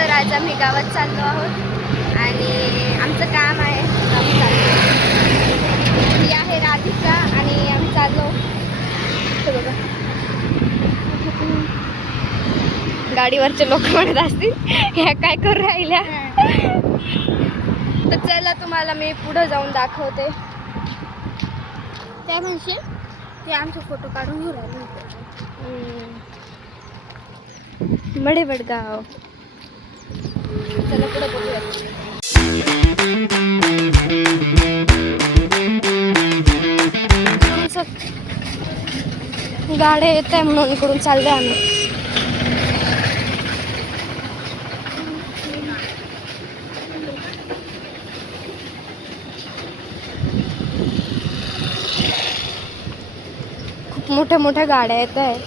तर आज आम्ही गावात चाललो आहोत आणि आमचं काम आहे. आम्ही चाललो. ही आहे राधिका आणि आम्ही चाललो. हे बघा गाडीवरचे लोक म्हणत असतील ह्या काय करू राहिल्या. तर चला तुम्हाला मी पुढे जाऊन दाखवते. त्या म्हणशील ते आमचे फोटो काढून घेऊ राहिले मडे वडगाव. चला पुढे बघूया. गाड्या येत आहे म्हणून इकडून चालले आम्ही. खूप मोठ्या मोठ्या गाड्या येत आहेत.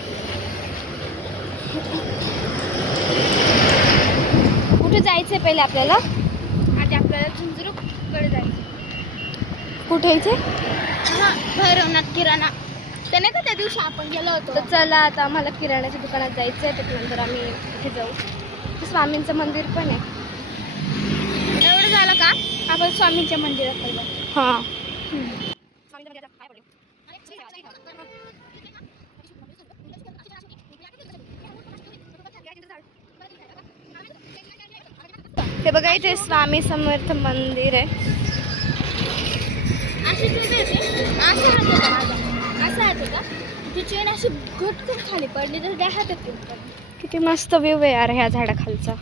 कुठे जायचंय पहिले आपल्याला? आता आपल्याला झुंझुरूकडे जायचं. कुठे यायचे? भैरवनाथ किराणा ते नाही का त्या दिवशी आपण गेलो होतो. तर चला आता आम्हाला किराण्याच्या दुकानात जायचं आहे. त्याच्यानंतर आम्ही इथे जाऊ. स्वामींचं मंदिर पण आहे. एवढं झालं का आपण स्वामींच्या मंदिरात गेलो. हां हे बघा इथे स्वामी समर्थ मंदिर आहे. अशी चेन येते असं हात होता माझा असं हात होता ती चेन अशी घटकन खाली पडली तर त्या हातात येऊन. किती मस्त व्ह्यू आहे यार ह्या झाडाखालचा.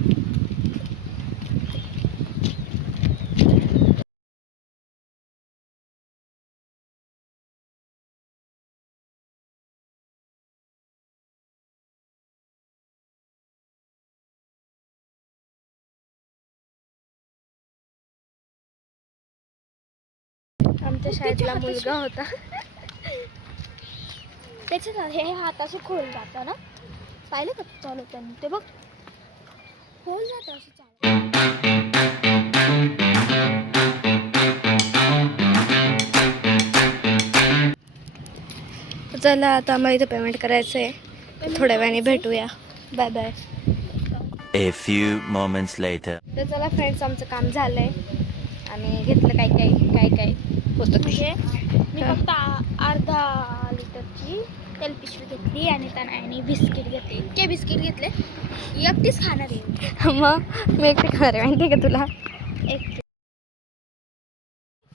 आमच्या शाळेतला मुलगा होता. त्याच्यात हे हात असे खोल जातं ना. पाहिलं का चालवताना ते बघ खोल जातं असे चालव. चला आता आम्हाला इथे पेमेंट करायचं आहे. थोड्या वेळाने भेटूया. Bye bye. A few moments later. तर चला फ्रेंड्स आमचं काम झालंय. आम्ही घेतलं काय होतं ते. म्हणजे मी फक्त अर्धा लिटरची तेल पिशवी घेतली आणि त्याने बिस्किट घेतले. इतके बिस्किट घेतले एकटीच खाणार आहे. मग मी एकटे खाणार आहे माहिती आहे का तुला? एक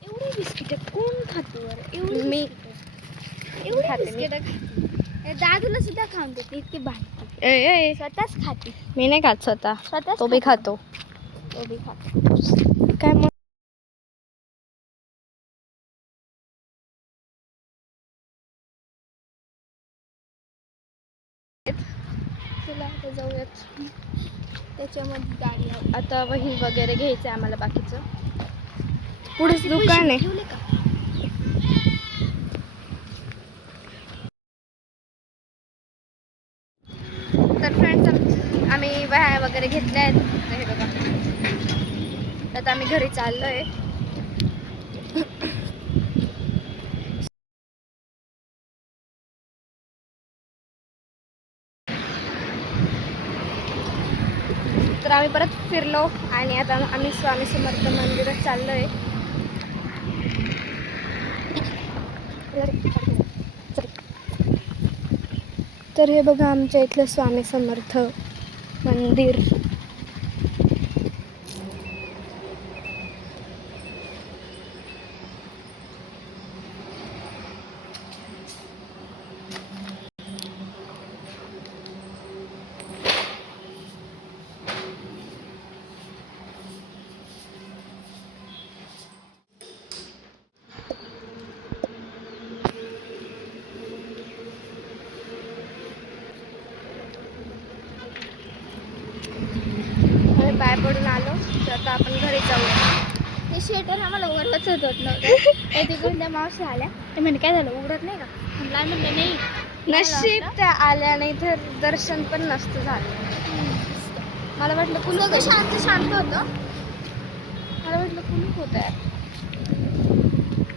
एवढे बिस्किट कोण खातो एवढी? मी एवढे खाते बिस्किट दादूला सुद्धा खाऊन देते. इतके भांडते. ए स्वतःच खाते. मी नाही खात स्वतः. स्वतःच तो बी खातो. तो बी खातो. काय मग चला आता जाऊयात. त्याच्यामध्ये गाडी आहे. आता वही वगैरे घ्यायचं आहे आम्हाला. बाकीचं पुढेच दुकान आहे. ठेवले का? तर फ्रेंड्स आम्ही वह्या वगैरे घेतल्या आहेत. तर हे बघा आता आम्ही घरी चाललो आहे. तर आम्ही परत फिरलो आणि आता आम्ही स्वामी समर्थ मंदिरात चाललो आहे. तर हे बघा आमच्या इथलं स्वामी समर्थ मंदिर. पाय पडून आलो. तर आता आपण घरी जाऊया. ते शेटर आम्हाला उघडच होत नव्हतं. ते तिकडून त्या मावशी आल्या. ते म्हणजे काय झालं उघडत नाही का? म्हणलं म्हणलं नाही. नशीब त्या आल्या नाही तर दर्शन पण नसतं झालं. मला वाटलं सगळं शांत शांत होतं. मला वाटलं कुलूप होतं यार.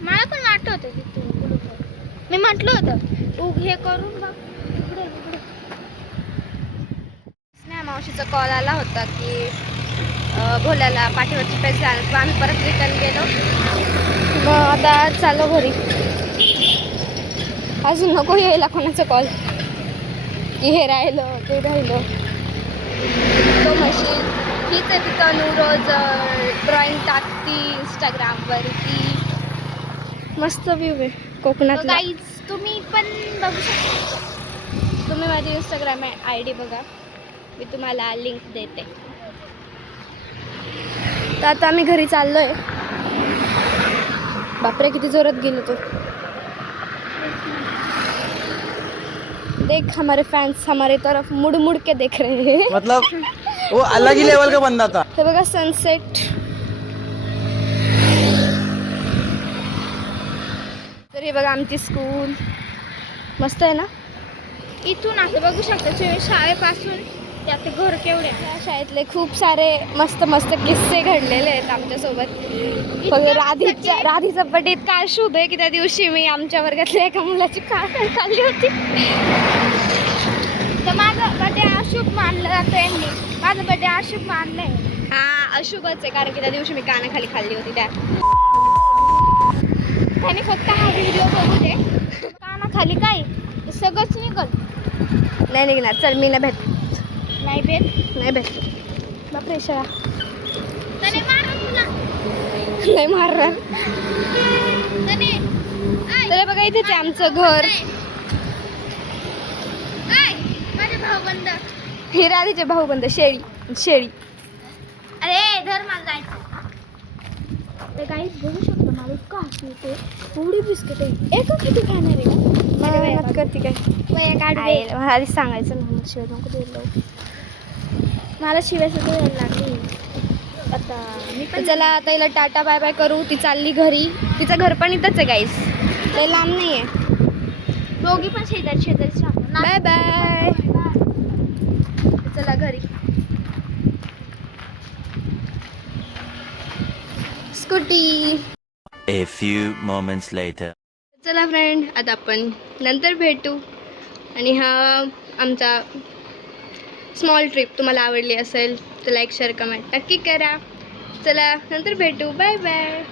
मला पण वाटत होतं की तू कुलूप होतं. मी म्हटलं होतं तू हे करून बघ. इकडे इकडे मावशीचा कॉल आला होता की भोल्याला पाठीवरचे पैसे आले, आम्ही परत रिटर्न गेलो. मग आता चाललो घरी. अजून नको यायला कोणाचा कॉल की हे राहिलं ते राहिलं. तो मशीन हीच आहे, तिथं तनू रोज ड्रॉइंग टाकती इंस्टाग्रामवरती. मस्त व्ह्यू आहे कोकणातला. गाईज तुम्ही पण बघू शकता. तुम्ही माझी इंस्टाग्राम ID बघा, मी तुम्हाला लिंक देते. तर आता आम्ही घरी चाललोय. बापरे किती जोरात गेलो तो. देख हमारे फैंस हमारे तरफ मुड़ मुड़ के देख रहे हैं. मतलब वो अलग ही लेवल का बंदा था. हे बघा सनसेट. तर हे बघा आमची स्कूल मस्त आहे ना. इथून असं बघू शकता तुम्ही शाळेपासून त्यात घर केवढे आहे. या शाळेतले खूप सारे मस्त मस्त किस्से घडलेले आहेत आमच्यासोबत. बघ राधीचा बर्थडे इतका शुभ आहे की त्या दिवशी मी आमच्या वर्गातल्या एका मुलाची कान खाल्ली होती. तर माझा बर्थडे अशुभ मानलं जातं यांनी. माझा बर्थडे अशुभ मानलंय. हा अशुभच आहे कारण की त्या दिवशी मी कानाखाली खाल्ली होती त्या. त्याने फक्त हा व्हिडिओ बघू दे. कानाखाली काय हे सगळंच निघल. नाही निघणार. चल मी नाही भेट नाही भेट नाही भेट. बापरे शाळा त्याने मारलं तुला. नाही मारणार. त्याने तर बघा इथेच आहे आमचं घर. माझे भाऊबंद. हे राधीचे भाऊबंद शेळी शेळी. अरे धर मला जायचं. ते काहीच बघू शकतो. मला इतकं हसू येते. एवढी बिस्किट आहे. एका किती खाणार आहे मला मत करते काय वया काढ दे. आई, मला आधीच सांगायचं ना मग शिवाय नको द्यायला. मला शिवाय सगळं यायला लागली. आता मी पण चला आता हिला टाटा बाय बाय करू. ती चालली घरी. तिचं घर पण इथंच आहे गाईस, लय लांब नाही आहे. दोघी पण शेजारी शेजारी राहतो. Bye bye. चला घरी. Scooty. A few moments later. चला फ्रेंड आता आपण नंतर भेटू. आणि हा आमचा स्मॉल ट्रिप तुम्हाला आवडली असेल तर लाईक शेअर कमेंट नक्की करा. चला नंतर भेटू. Bye bye.